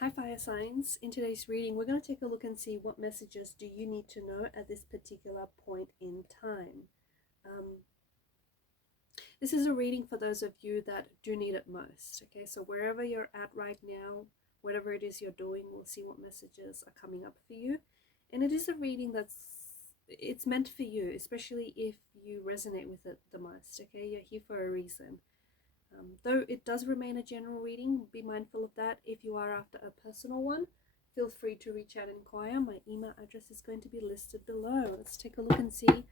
Hi fire signs, in today's reading we're going to take a look and see what messages do you need to know at this particular point in time. This is a reading for those of you that do need it most, okay? So wherever you're at right now, whatever it is you're doing, we'll see what messages are coming up for you. And it is a reading it's meant for you, especially if you resonate with it the most, okay? You're here for a reason. Though it does remain a general reading, be mindful of that. If you are after a personal one, feel free to reach out and inquire. My email address is going to be listed below. Let's take a look and see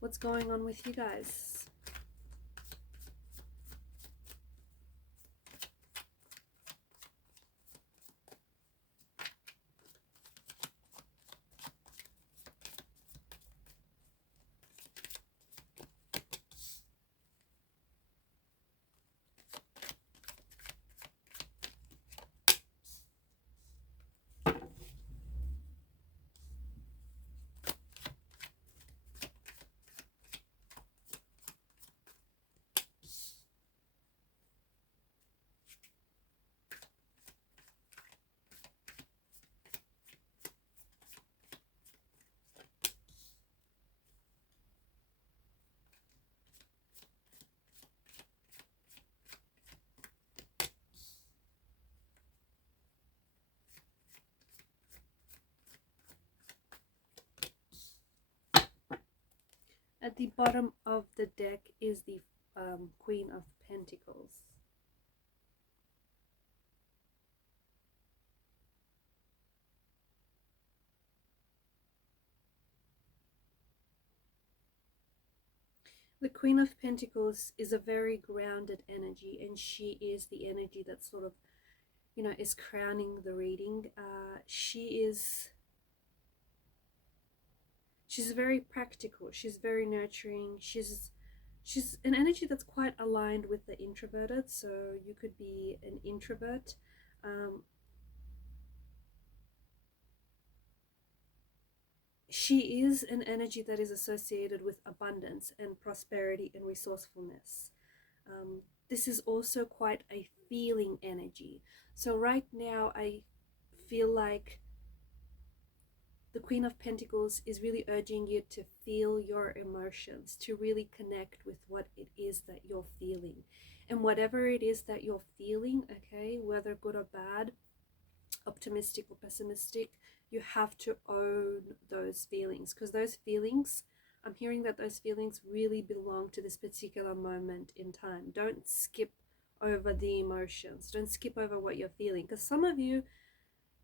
what's going on with you guys. At the bottom of the deck is the Queen of Pentacles. The Queen of Pentacles is a very grounded energy, and she is the energy that sort of, is crowning the reading. She's very practical. She's very nurturing. She's an energy that's quite aligned with the introverted. So you could be an introvert. She is an energy that is associated with abundance and prosperity and resourcefulness. This is also quite a feeling energy. So right now I feel like the Queen of Pentacles is really urging you to feel your emotions, to really connect with what it is that you're feeling. And whatever it is that you're feeling, okay, whether good or bad, optimistic or pessimistic, you have to own those feelings, because those feelings, I'm hearing that those feelings really belong to this particular moment in time. Don't skip over the emotions. Don't skip over what you're feeling, because some of you,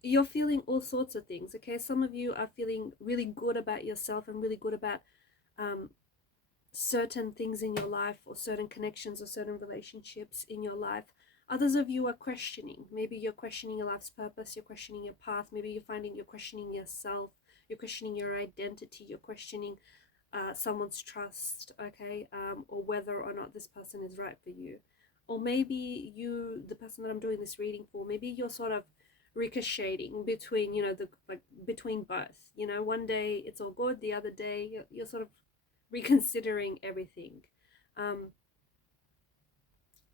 you're feeling all sorts of things, okay? Some of you are feeling really good about yourself and really good about certain things in your life, or certain connections or certain relationships in your life. Others of you are questioning. Maybe you're questioning your life's purpose, you're questioning your path, maybe you're questioning yourself, you're questioning your identity, you're questioning someone's trust, okay? Or whether or not this person is right for you. Or maybe the person that I'm doing this reading for, maybe you're sort of ricocheting between, between both. One day it's all good, the other day you're sort of reconsidering everything.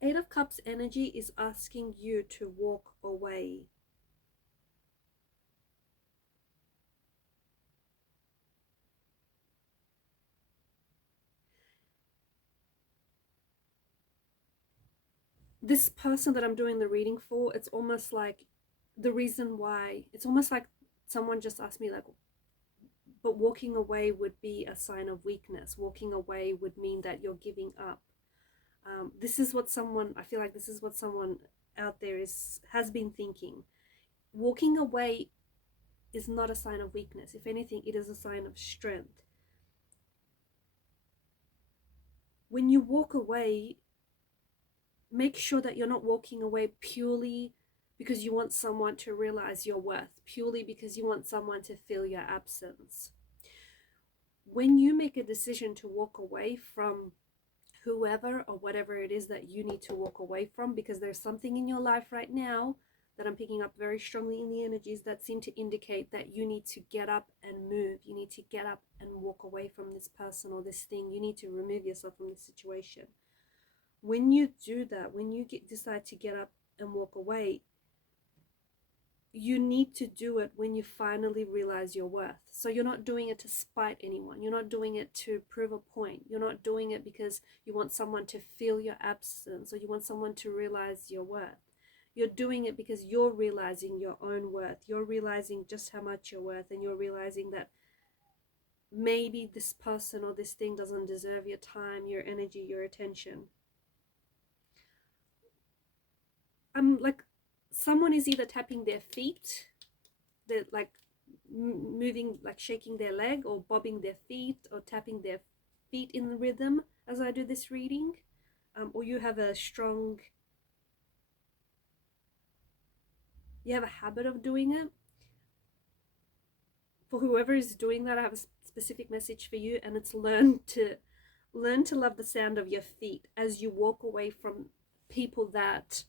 Eight of Cups energy is asking you to walk away. This person that I'm doing the reading for, it's almost like the reason why, it's almost like someone just asked me, like, but walking away would be a sign of weakness. Walking away would mean that you're giving up. This is what someone, I feel like this is what someone out there has been thinking. Walking away is not a sign of weakness. If anything, it is a sign of strength. When you walk away, make sure that you're not walking away purely because you want someone to realize your worth, purely because you want someone to feel your absence. When you make a decision to walk away from whoever or whatever it is that you need to walk away from, because there's something in your life right now that I'm picking up very strongly in the energies that seem to indicate that you need to get up and move. You need to get up and walk away from this person or this thing. You need to remove yourself from this situation. When you do that, when you decide to get up and walk away, you need to do it when you finally realize your worth. So you're not doing it to spite anyone. You're not doing it to prove a point. You're not doing it because you want someone to feel your absence or you want someone to realize your worth. You're doing it because you're realizing your own worth. You're realizing just how much you're worth, and you're realizing that maybe this person or this thing doesn't deserve your time, your energy, your attention. Like, someone is either tapping their feet, they're like moving, like shaking their leg, or bobbing their feet, or tapping their feet in rhythm as I do this reading, or you have a habit of doing it. For whoever is doing that, I have a specific message for you, and it's learn to love the sound of your feet as you walk away from people that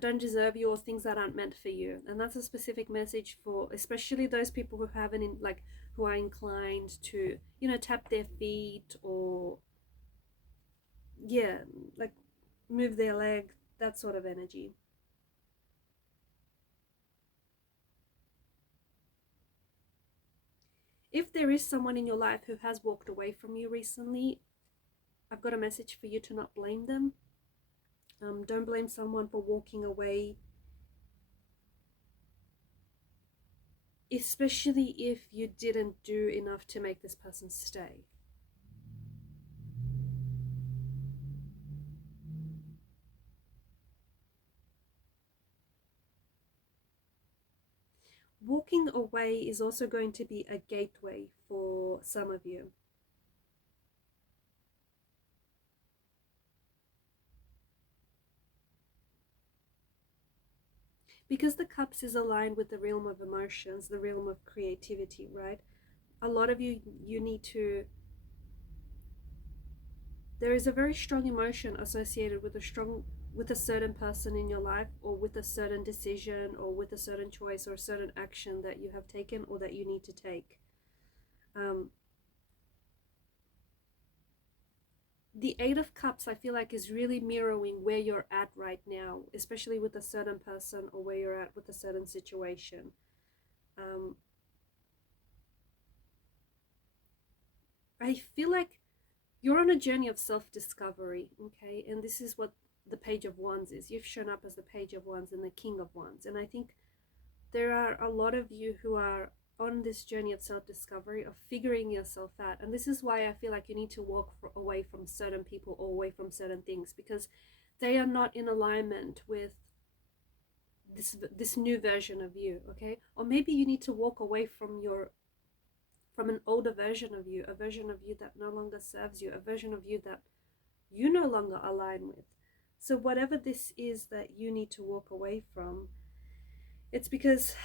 don't deserve you, or things that aren't meant for you. And that's a specific message for especially those people who haven't who are inclined to, you know, tap their feet, or like move their leg, that sort of energy. If there is someone in your life who has walked away from you recently, I've got a message for you to not blame them. Don't blame someone for walking away, especially if you didn't do enough to make this person stay. Walking away is also going to be a gateway for some of you. Because the cups is aligned with the realm of emotions, the realm of creativity, right? A lot of you need to, there is a very strong emotion associated with a certain person in your life, or with a certain decision, or with a certain choice, or a certain action that you have taken or that you need to take. The Eight of Cups, I feel like, is really mirroring where you're at right now, especially with a certain person, or where you're at with a certain situation. I feel like you're on a journey of self-discovery, okay? And this is what the Page of Wands is. You've shown up as the Page of Wands and the King of Wands. And I think there are a lot of you who are on this journey of self-discovery, of figuring yourself out. And this is why I feel like you need to walk away from certain people, or away from certain things, because they are not in alignment with this new version of you, okay? Or maybe you need to walk away from an older version of you, a version of you that no longer serves you, a version of you that you no longer align with. So whatever this is that you need to walk away from, it's because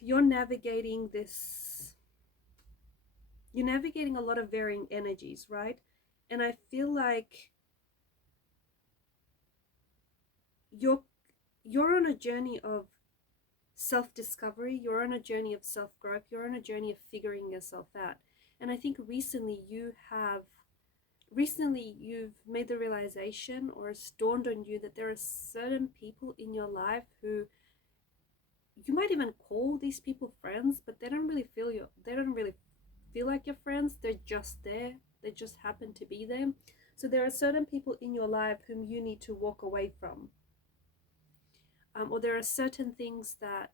you're navigating a lot of varying energies, right? And I feel like you're on a journey of self-discovery, you're on a journey of self-growth, you're on a journey of figuring yourself out. And I think recently you've made the realization, or it's dawned on you, that there are certain people in your life who you might even call these people friends, but they don't really feel like your friends. They're just there. They just happen to be there. So there are certain people in your life whom you need to walk away from. Or there are certain things that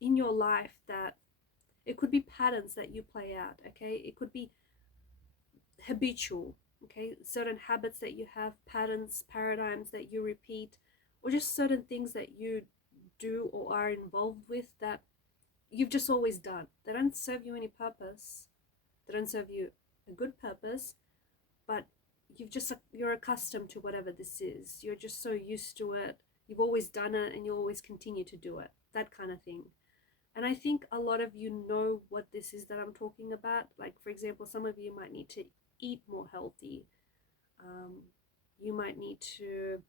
in your life that it could be patterns that you play out, okay? It could be habitual, okay? Certain habits that you have, patterns, paradigms that you repeat, or just certain things that you do or are involved with that you've just always done. They don't serve you any purpose. They don't serve you a good purpose, but you're accustomed to whatever this is. You're just so used to it. You've always done it, and you always continue to do it. That kind of thing. And I think a lot of you know what this is that I'm talking about. Like, for example, some of you might need to eat more healthy. You might need to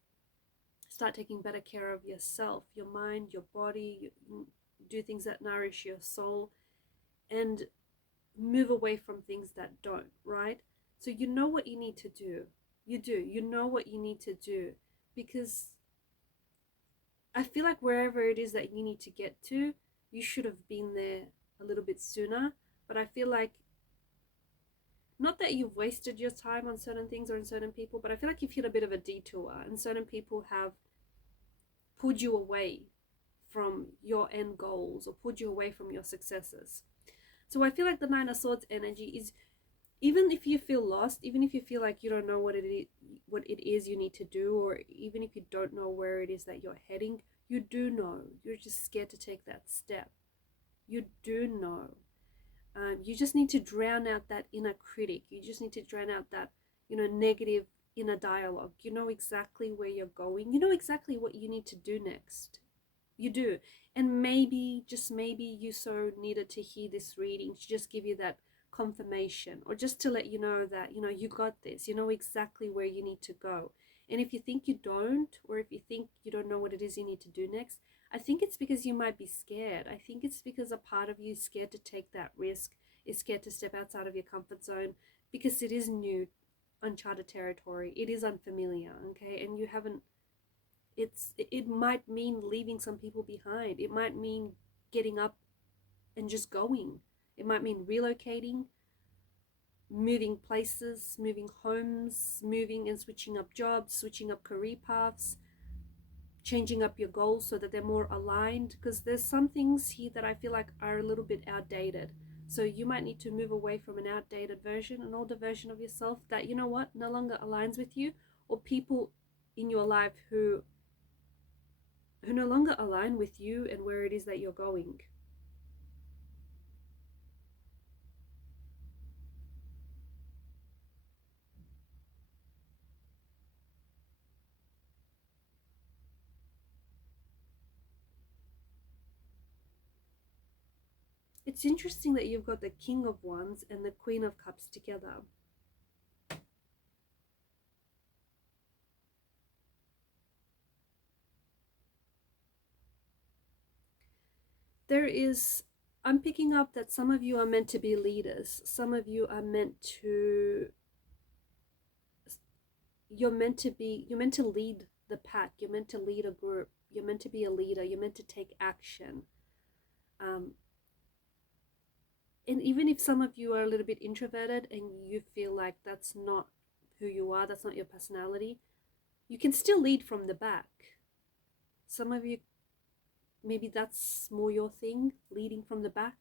start taking better care of yourself, your mind, your body, do things that nourish your soul, and move away from things that don't, right? So you know what you need to do. You know what you need to do, because I feel like wherever it is that you need to get to, you should have been there a little bit sooner. But I feel like, not that you've wasted your time on certain things or in certain people, but I feel like you've hit a bit of a detour, and certain people have pulled you away from your end goals or pulled you away from your successes. So I feel like the Nine of Swords energy is, even if you feel lost, even if you feel like you don't know what it is you need to do, or even if you don't know where it is that you're heading, you do know. You're just scared to take that step. You do know. You just need to drown out that inner critic. You just need to drown out that, negative inner dialogue. You know exactly where you're going. You know exactly what you need to do next. You do. And maybe, just maybe, you so needed to hear this reading to just give you that confirmation, or just to let you know that, you got this. You know exactly where you need to go. And if you think you don't, or if you think you don't know what it is you need to do next, I think it's because you might be scared. I think it's because a part of you is scared to take that risk, is scared to step outside of your comfort zone, because it is new, uncharted territory. It is unfamiliar, okay? And you haven't, it might mean leaving some people behind. It might mean getting up and just going. It might mean relocating, moving places, moving homes, moving and switching up jobs, switching up career paths, changing up your goals so that they're more aligned, because there's some things here that I feel like are a little bit outdated. So you might need to move away from an outdated version, an older version of yourself that, you know what, no longer aligns with you, or people in your life who no longer align with you and where it is that you're going. It's interesting that you've got the King of Wands and the Queen of Cups together. I'm picking up that some of you are meant to be leaders. Some of you are meant to, you're meant to lead the pack. You're meant to lead a group. You're meant to be a leader. You're meant to take action. And even if some of you are a little bit introverted and you feel like that's not who you are, that's not your personality, you can still lead from the back. Some of you, maybe that's more your thing, leading from the back.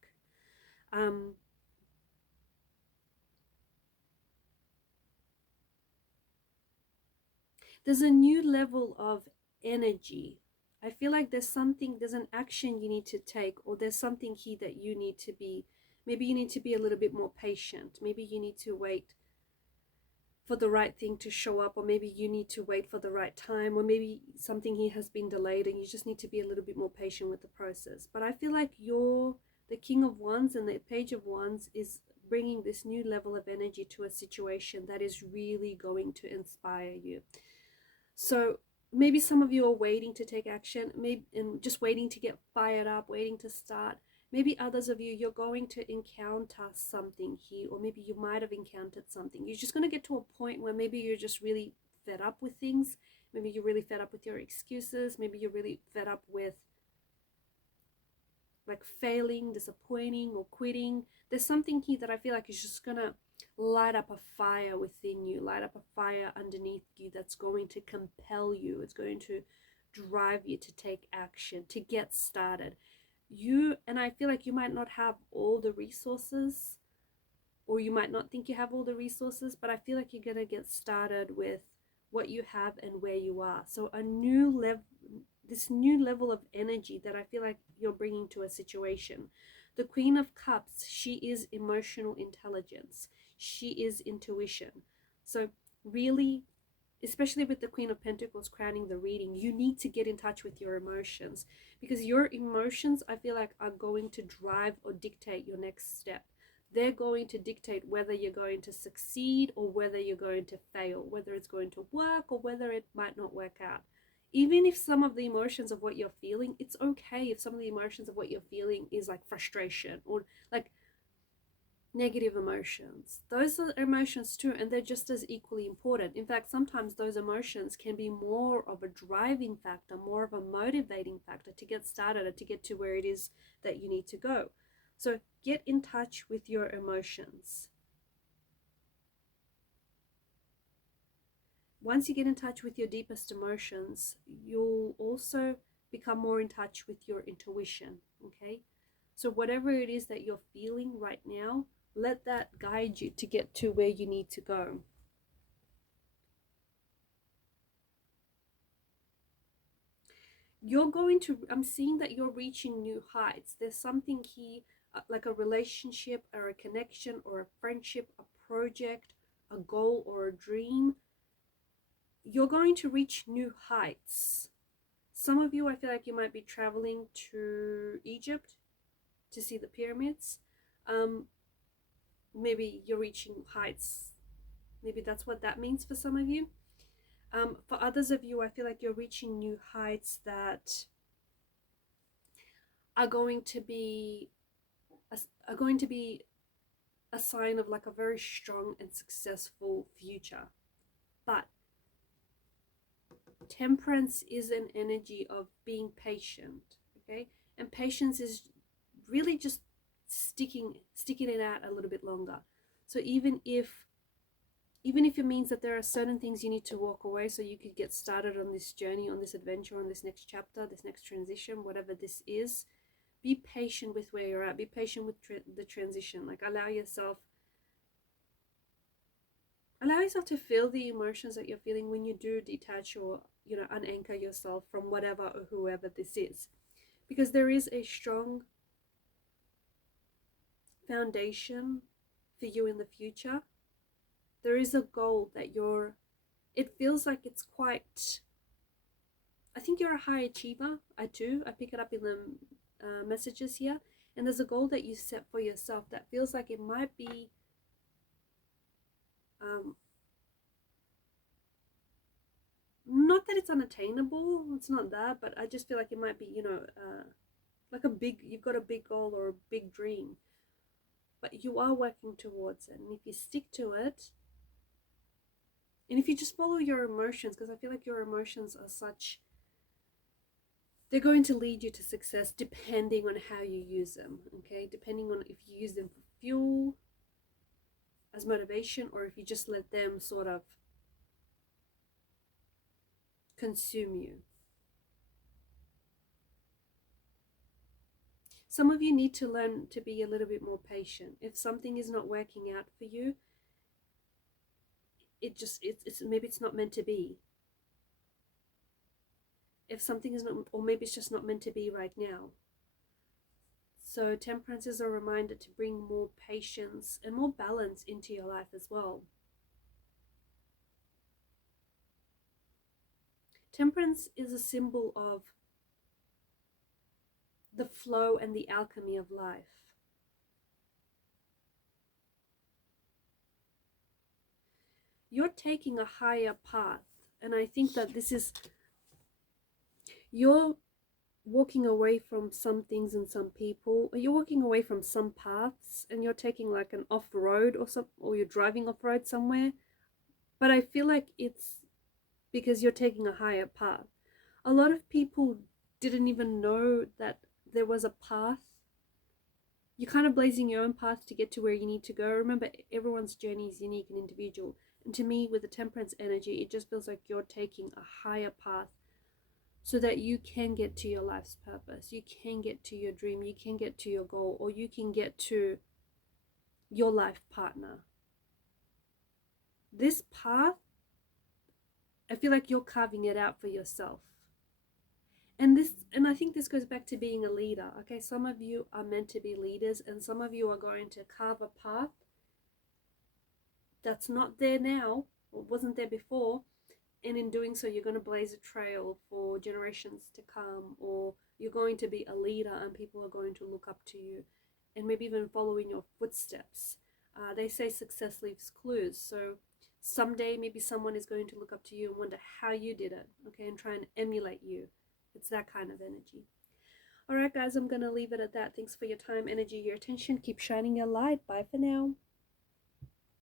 There's a new level of energy. I feel like there's an action you need to take, or there's something here that you need to be, maybe you need to be a little bit more patient. Maybe you need to wait for the right thing to show up, or maybe you need to wait for the right time, or maybe something here has been delayed and you just need to be a little bit more patient with the process. But I feel like the King of Wands and the Page of Wands is bringing this new level of energy to a situation that is really going to inspire you. So maybe some of you are waiting to take action, maybe, and just waiting to get fired up, waiting to start. Maybe others of you, you're going to encounter something here, or maybe you might have encountered something. You're just going to get to a point where maybe you're just really fed up with things. Maybe you're really fed up with your excuses. Maybe you're really fed up with like failing, disappointing, or quitting. There's something here that I feel like is just going to light up a fire within you, light up a fire underneath you that's going to compel you. It's going to drive you to take action, to get started. And I feel like you might not have all the resources, or you might not think you have all the resources, but I feel like you're going to get started with what you have and where you are. So this new level of energy that I feel like you're bringing to a situation. The Queen of Cups, she is emotional intelligence. She is intuition. So really, especially with the Queen of Pentacles crowning the reading, you need to get in touch with your emotions, because your emotions, I feel like, are going to drive or dictate your next step. They're going to dictate whether you're going to succeed or whether you're going to fail, whether it's going to work or whether it might not work out. Even if some of the emotions of what you're feeling, it's okay if some of the emotions of what you're feeling is like frustration, or like negative emotions. Those are emotions too, and they're just as equally important. In fact, sometimes those emotions can be more of a driving factor, more of a motivating factor to get started or to get to where it is that you need to go. So get in touch with your emotions. Once you get in touch with your deepest emotions, you'll also become more in touch with your intuition, okay? So whatever it is that you're feeling right now, let that guide you to get to where you need to go. I'm seeing that you're reaching new heights. There's something here, like a relationship or a connection or a friendship, a project, a goal or a dream. You're going to reach new heights. Some of you, I feel like you might be traveling to Egypt to see the pyramids. Maybe you're reaching heights. Maybe that's what that means for some of you. For others of you, I feel like you're reaching new heights that are going to be a sign of like a very strong and successful future. But temperance is an energy of being patient, okay? And patience is really just sticking it out a little bit longer. So even if it means that there are certain things you need to walk away so you could get started on this journey, on this adventure, on this next chapter, this next transition, whatever this is, be patient with where you're at. Be patient with the transition. Like allow yourself to feel the emotions that you're feeling when you do detach or unanchor yourself from whatever or whoever this is, because there is a strong foundation for you in the future. There is a goal that it feels like it's quite, I think you're a high achiever. I pick it up in the messages here, and there's a goal that you set for yourself that feels like it might be not that it's unattainable, it's not that, but I just feel like it might be like you've got a big goal or a big dream, but you are working towards it. And if you stick to it, and if you just follow your emotions, because I feel like your emotions are they're going to lead you to success depending on how you use them, okay? Depending on if you use them for fuel, as motivation, or if you just let them sort of consume you. Some of you need to learn to be a little bit more patient. If something is not working out for you, maybe it's not meant to be. If something is not, or maybe it's just not meant to be right now. So temperance is a reminder to bring more patience and more balance into your life as well. Temperance is a symbol of the flow and the alchemy of life. You're taking a higher path, and I think that you're walking away from some things and some people, or you're walking away from some paths, and you're taking like an off-road or you're driving off-road somewhere. But I feel like it's because you're taking a higher path. A lot of people didn't even know that there was a path. You're kind of blazing your own path to get to where you need to go. Remember, everyone's journey is unique and individual. And to me, with the temperance energy, it just feels like you're taking a higher path so that you can get to your life's purpose. You can get to your dream. You can get to your goal, or you can get to your life partner. This path, I feel like you're carving it out for yourself. And I think this goes back to being a leader. Okay, some of you are meant to be leaders, and some of you are going to carve a path that's not there now, or wasn't there before, and in doing so you're going to blaze a trail for generations to come, or you're going to be a leader and people are going to look up to you and maybe even follow in your footsteps. They say success leaves clues, so someday maybe someone is going to look up to you and wonder how you did it, okay, and try and emulate you. It's that kind of energy. Alright guys, I'm going to leave it at that. Thanks for your time, energy, your attention. Keep shining your light. Bye for now.